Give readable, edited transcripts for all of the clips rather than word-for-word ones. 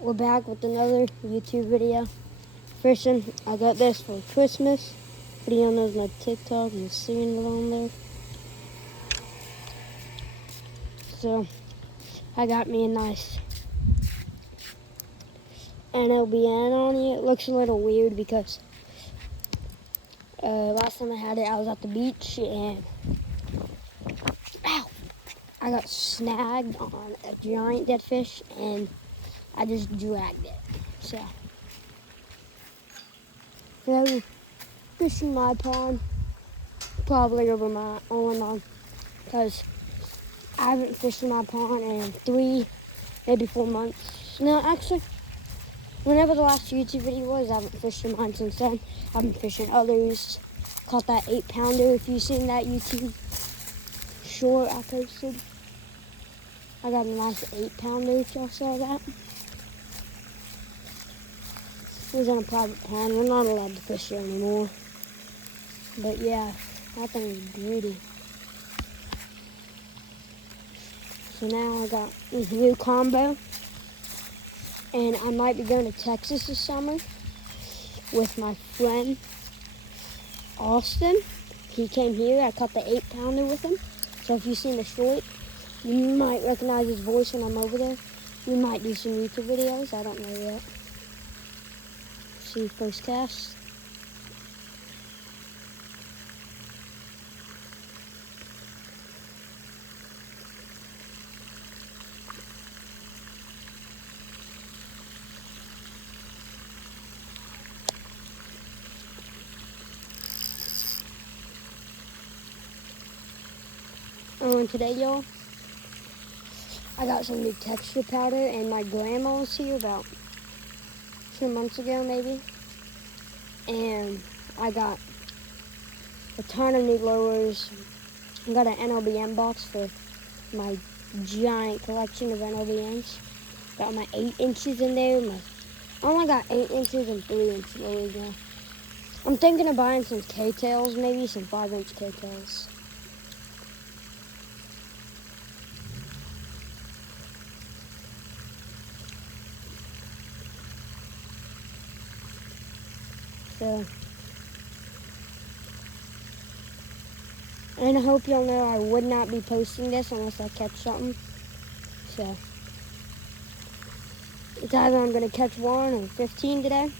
We're back with another YouTube video. Fishing. I got this for Christmas. Video knows my TikTok. You've seen it on there. So, I got me a nice NLBN on it. It looks a little weird because last time I had it, I was at the beach and I got snagged on a giant dead fish and I just dragged it. So, fishing my pond, probably over my own pond, because I haven't fished in my pond in 3, maybe 4 months. No, actually, whenever the last YouTube video was, I haven't fished in mine since then. I've been fishing others. Caught that 8-pounder, if you've seen that YouTube short I posted. I got a nice 8-pounder, if y'all saw that. It was on a private pond. We're not allowed to fish here anymore. But yeah, that thing is beauty. So now I got this new combo. And I might be going to Texas this summer with my friend Austin. He came here. I caught the 8-pounder with him. So if you've seen the short, you might recognize his voice when I'm over there. We might do some YouTube videos. I don't know yet. See, first cast. And today, y'all, I got some new texture powder, and my grandma was here about 2 months ago, maybe. And I got a ton of new lures. I got an NLBN box for my giant collection of NLBNs. Got my 8 inches in there. I only got 8 inches and 3-inch lures now. I'm thinking of buying some K-tails, maybe some 5-inch K-tails. So, and I hope y'all know I would not be posting this unless I catch something. So, it's either I'm going to catch 1 or 15 today.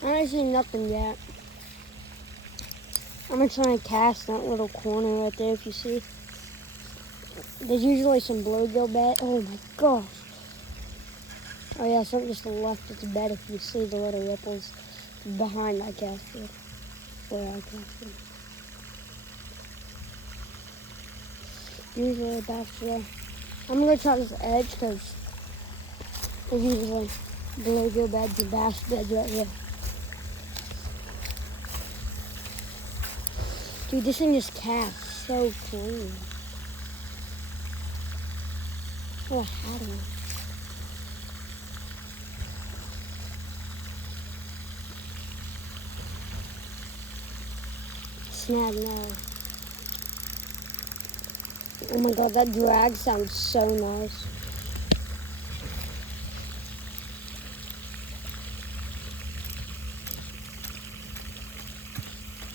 I don't see nothing yet. I'm going to try and cast that little corner right there if you see. There's usually some bluegill bait. Oh my gosh. Oh yeah, something just left its bed if you see the little ripples behind my casted. Where I casted. Usually about there. I'm going to try this edge because there's usually bluegill beds and bass beds right here. Dude, this thing just casts so clean. Oh, I had one. Snag now. Oh my god, that drag sounds so nice.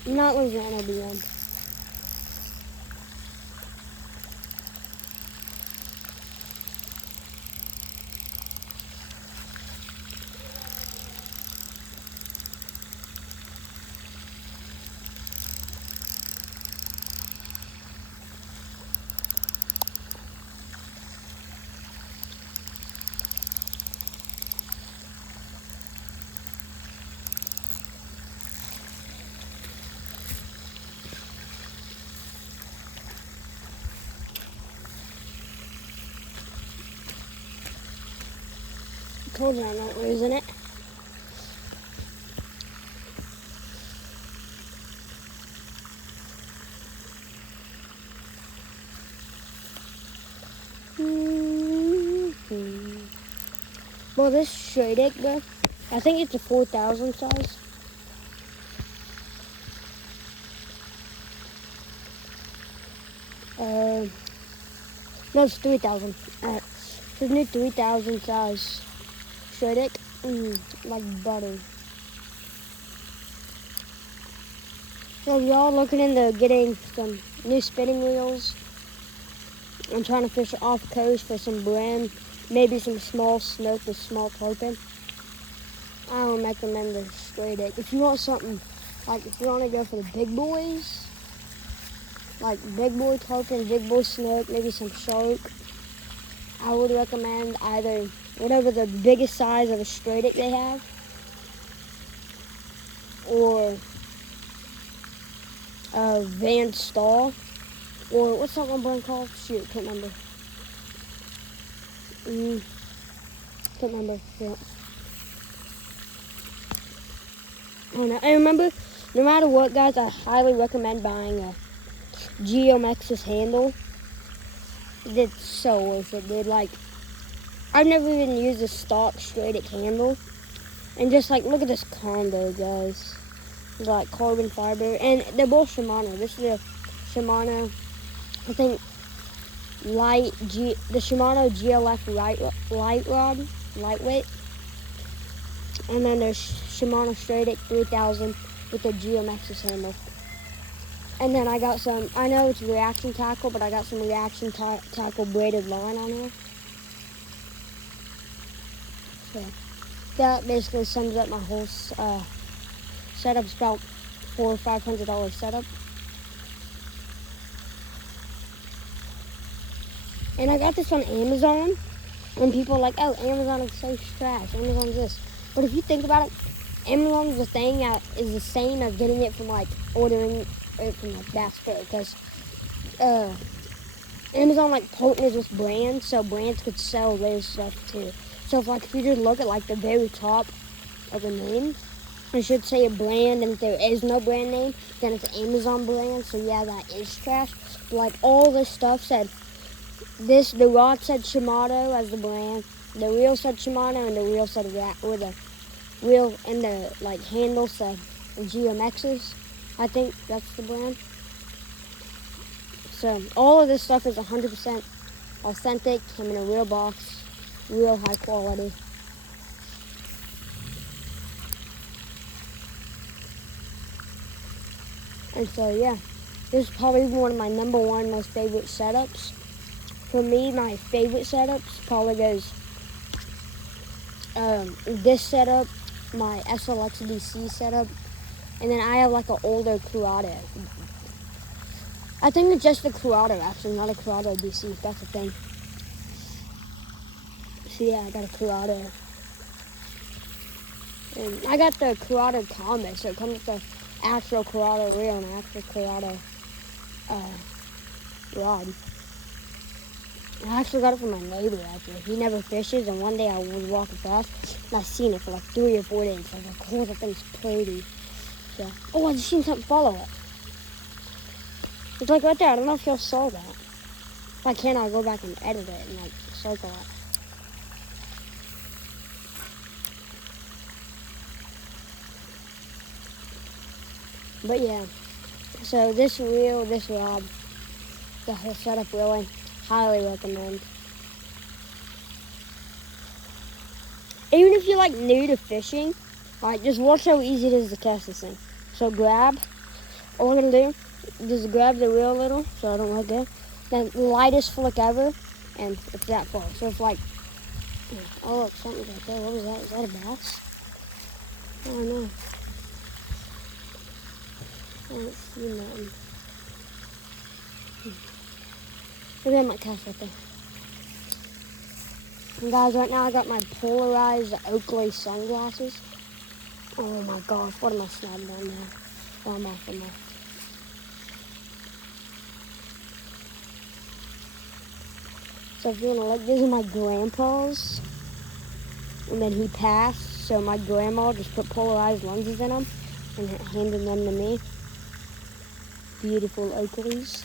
I'm not losing NLBN. I told you I'm not losing it. Well, this straight egg, bro, I think it's a 4,000 size. No, it's 3,000. It's a new 3,000 size straight egg. Like butter. So if y'all looking into getting some new spinning reels, I'm trying to fish off coast for some brim, maybe some small snook with small tarpon. I don't recommend the straight egg. If you want something, like if you want to go for the big boys, like big boy tarpon, big boy snook, maybe some shark, I would recommend either whatever the biggest size of a straight egg they have, or Van Stahl, or what's that one brand called? Shoot, can't remember. Can't remember. Yeah. I don't know. I remember, no matter what, guys, I highly recommend buying a Geomexis handle. It's so worth it, dude. Like, I've never even used a stock straight egg handle. And just like, look at this combo, guys. It's like carbon fiber. And they're both Shimano. This is a Shimano, I think, the Shimano GLF light rod, lightweight. And then there's Shimano straight egg 3000 with the Geomexis handle. And then I got some, I know it's reaction tackle, but I got some reaction tackle braided line on here. So that basically sums up my whole setup. It's about $400 or $500 setup. And I got this on Amazon. And people are like, oh, Amazon is so trash. Amazon's this. But if you think about it, Amazon's the thing that is the same as getting it from like ordering it from like Bass Pro, because Amazon like partners with brands, so brands could sell their stuff too. So if you just look at like the very top of the name, it should say a brand, and if there is no brand name, then it's an Amazon brand. So yeah, that is trash. But like all this stuff said, the rod said Shimano as the brand, the reel said Shimano, and the reel said the wheel and the like handle said Geomexis. I think that's the brand. So all of this stuff is 100% authentic, came in a real box, real high quality. And so yeah, this is probably one of my number one most favorite setups. For me, my favorite setups probably goes this setup, my SLX DC setup, and then I have like an older Curado. I think it's just the Curado actually, not a Curado DC. That's the thing. So yeah, I got a Curado. And I got the Curado combo, so it comes with the actual Curado reel and actual Curado rod. I actually got it from my neighbor, actually. He never fishes, and one day I was walking past, and I seen it for like 3 or 4 days. I was like, oh, that thing's pretty. So, oh, I just seen something follow it. It's like right there. I don't know if y'all saw that. If I can, I'll go back and edit it and like circle it. But yeah, so this reel, this rod, the whole setup really, highly recommend. Even if you're like new to fishing, like just watch how easy it is to cast this thing. So grab, all I'm gonna do, just grab the reel a little, so I don't let go. Then the lightest flick ever, and it's that far. So it's like, oh look, something's right there. What was that? Is that a bass? I don't know. I don't see nothing. Maybe I might cast right there. And guys, right now I got my polarized Oakley sunglasses. Oh my gosh, what am I snapping on now? Oh, I'm off. So if you want to look, these are my grandpa's. And then he passed, so my grandma just put polarized lenses in them and handed them to me. Beautiful Oakleys.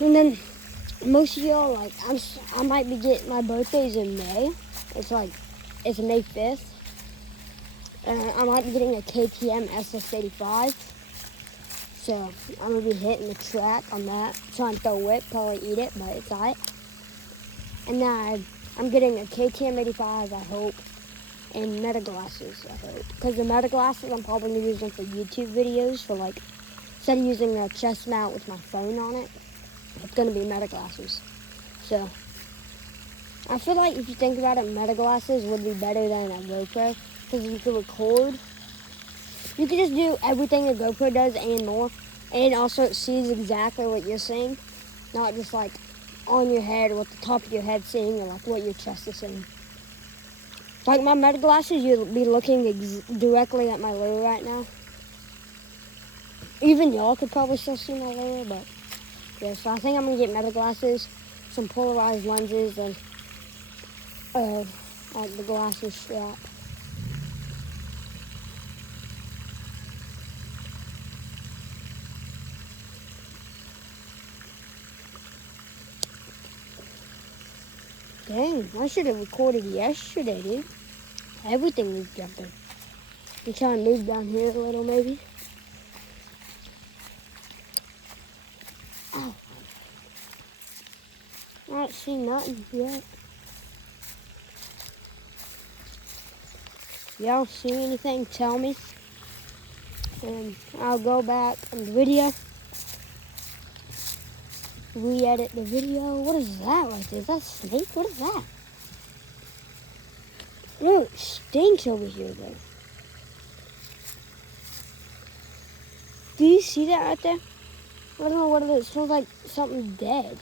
And then most of y'all, like, I might be getting my birthday's in May. It's May 5th. I might be getting a KTM SS85. So I'm gonna be hitting the track on that. Trying to throw it, probably eat it, but it's alright. And then I'm getting a KTM 85, I hope, and Meta glasses, I hope. Because the Meta glasses, I'm probably gonna use them for YouTube videos. For like, instead of using a chest mount with my phone on it, it's gonna be Meta glasses. So I feel like if you think about it, Meta glasses would be better than a GoPro because you can record. You can just do everything a GoPro does and more, and also it sees exactly what you're seeing, not just like on your head or what the top of your head seeing or like what your chest is seeing. Like my Meta glasses, you'll be looking directly at my lower right now. Even y'all could probably still see my lower, but yeah. So I think I'm gonna get Meta glasses, some polarized lenses, and like the glasses strap. Dang, I should have recorded yesterday, dude. Everything was jumping. I'm trying to move down here a little, maybe. Oh. I don't see nothing yet. Y'all see anything, tell me. And I'll go back on the video. Re-edit the video. What is that right there? Is that a snake? What is that? No, it stinks over here, though. Do you see that right there? I don't know what it is. It smells like something dead.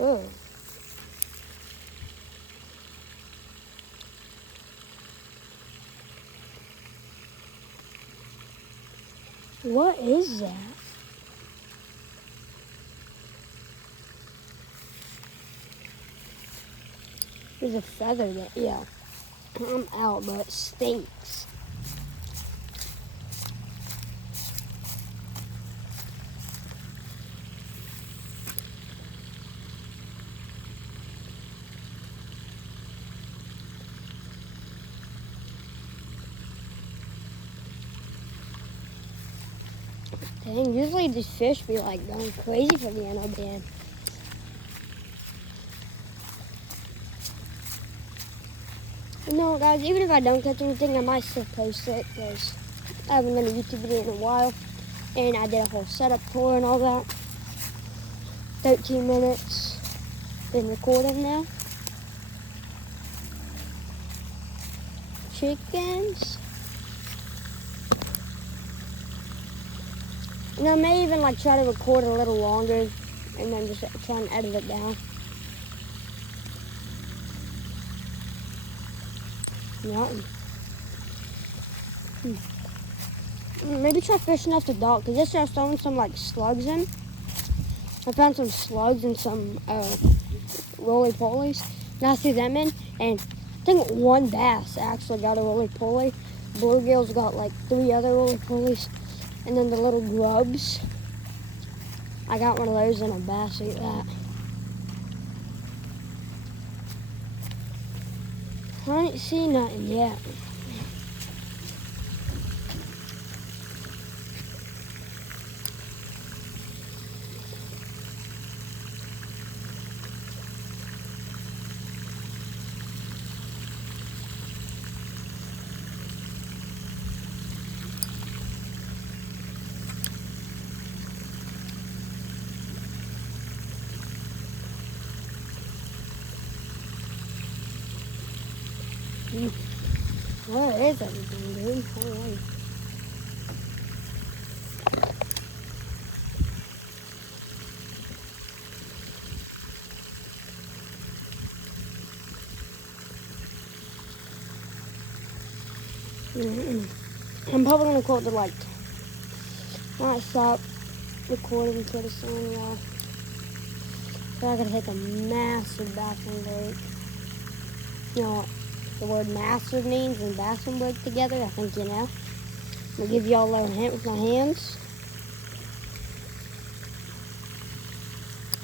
Ugh. What is that? There's a feather that, yeah. I'm out, but it stinks. Dang, usually these fish be like going crazy for the NOBN. No, guys, even if I don't catch anything, I might still post it because I haven't done a YouTube video in a while. And I did a whole setup tour and all that. 13 minutes been recording now. Chickens. And I may even like try to record a little longer and then just try and edit it down. Nothing. Maybe try fishing after dark because yesterday I was throwing some like slugs in. I found some slugs and some roly-polies. And I threw them in, and I think one bass actually got a roly-poly. Bluegills got like 3 other roly-polies. And then the little grubs, I got one of those and a bass ate that. I didn't see nothing yet. What is everything, dude? Alright. I'm probably gonna call it the light. Might stop recording pretty soon, y'all. But I gotta take a massive bathroom break. You know what the word massive means and bathroom break together? I think you know. I'm gonna give y'all a little hint with my hands.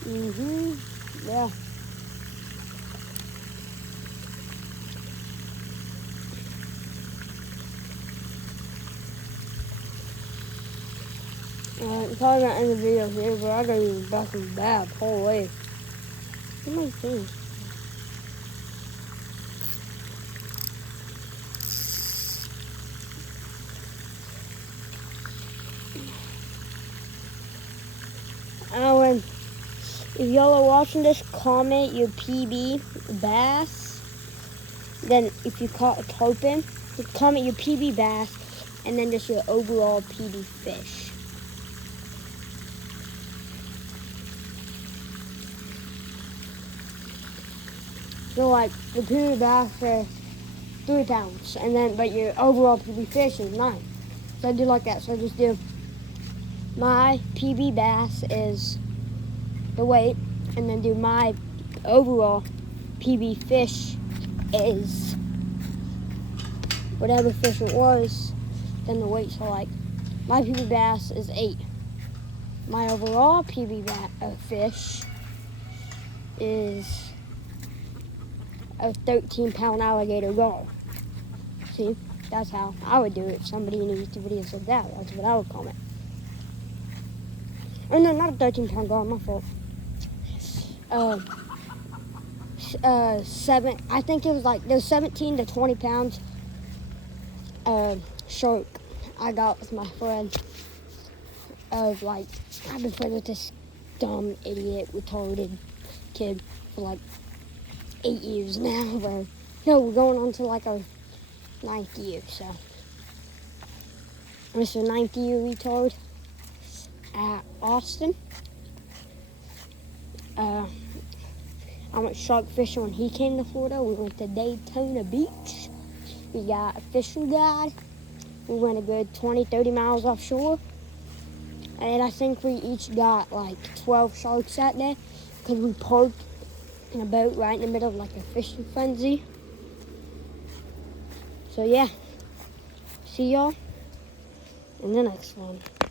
Yeah. Probably not end the video here, but I gotta use the bathroom bad whole way. What am I doing? Oh, and if y'all are watching this, comment your PB bass. Then if you caught a tarpon, just comment your PB bass, and then just your overall PB fish. So like the PB bass are 3 pounds, and then but your overall PB fish is 9. So do like that. So just do my PB bass is the weight, and then do my overall PB fish is whatever fish it was, then the weight. So like my PB bass is 8. My overall PB fish is a 13-pound alligator gar. See, that's how I would do it. If somebody in a YouTube video said that, that's what I would comment. Oh no, not a 13-pound gar, my fault. 7, I think it was like, there's 17 to 20 pounds shark I got with my friend. Of like, I've been friends with this dumb, idiot, retarded kid for like 8 years now. Bro. No, we're going on to like our 9th year, so. Mr. 9th year retard at Austin. I went shark fishing when he came to Florida. We went to Daytona Beach. We got a fishing guide. We went a good 20, 30 miles offshore. And I think we each got like 12 sharks that day because we parked in a boat right in the middle of like a fishing frenzy. So yeah, see y'all in the next one.